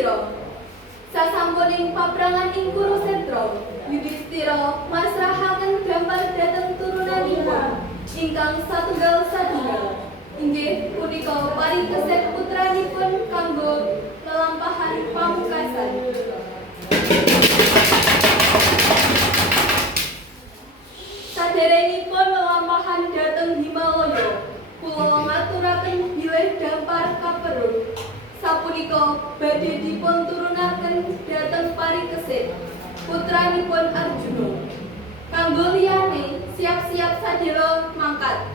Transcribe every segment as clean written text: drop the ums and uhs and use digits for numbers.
Yudhistira. Sasampuning paprangan ing Kurukshetra, Yudhistira masrahaken dampar dhateng turunanipun ingkang satunggal-satunggal. Inggih punika Parikesit putranipun kanggo lelampahan pamungkasan. Saderengipun lelampahan dhateng Himalaya, kula ngaturaken bilih dampar kaperut. Sapunika badhe dipun turunaken dhateng Parikesit, putranipun Arjuna. Kanggo liyane siap-siap sadéla mangkat.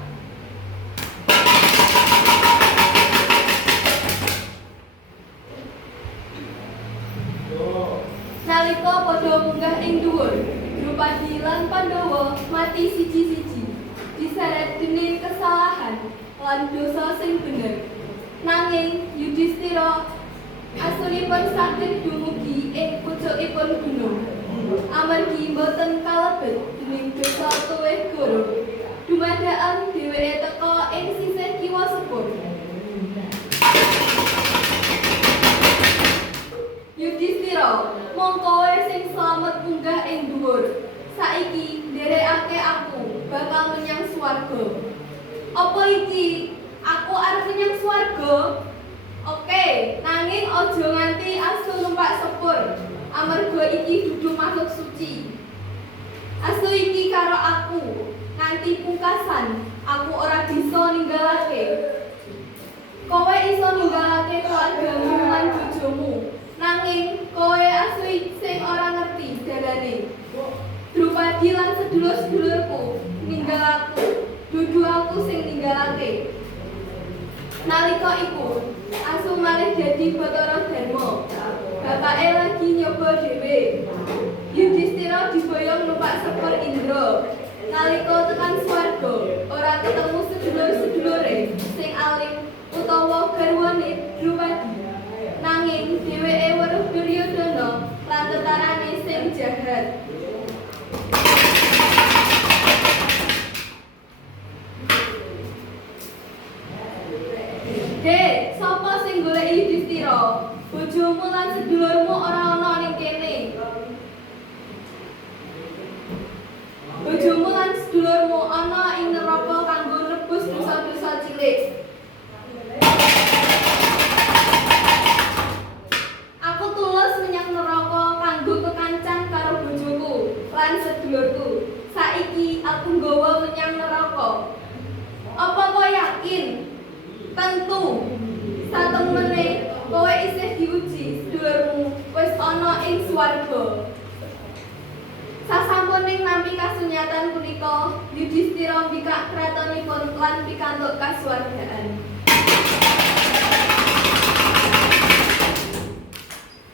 Nalika padha munggah ing dhuwur, Drupadi lan Pandhawa mati siji-siji, diseret dening kesalahan lan dosa sing bener. Nanging Yudhistira asunipun saged dumugi ing pucukipun gunung. Amargi boten kalebet dening dosa tuwih goro, dumadakan dheweke teka ing sisih kiwa sepur. Yudhistira, mong kowe sing slamet munggah ing dhuwur. Saiki ndherekake aku bakal menyang swarga. Apa iki? Aku arep menyang swarga? Oke, nanging aja nganti asu numpak sepur. Amarga iki dudu makhluk suci. Asu iki karo aku, nganti pungkasan aku ora bisa ninggalake. Kowe iso ninggalake keluargamu lan bojomu, nanging kowe asu sing ora ngerti dalane. Drupadi lan sedulur-sedulurku ninggal aku, dudu aku sing ninggalake. Nalika iku, asu malih dadi Batara Dharma. Bapake lagi nyoba dhewe. Yudhistira diboyong numpak sepur Indra. Nalika tekan swarga, ora ketemu sedulur-sedulure sing alim utawa garwane Drupadi. Nanging dheweke weruh Duryodana lan tetarane sing jahat. Hei, sapa sing goleki Yudhistira? Bojomu lan sedulurmu ora ana ning kene. Bojomu lan sedulurmu ana ing neraka kanggo nebus dosa-dosa cilik. Aku tulus menyang neraka kanggo kekancan karo bojoku lan sedulurku. Saiki aku nggawa menyang neraka. Apa kowe yakin? Tentu. Satemene kowe isih diuji, sedulurmu wis ana ing swarga. Sasampuning nampi kasunyatan punika, Yudhistira mbikak kratonipun lan pikantuk kasuwargaan.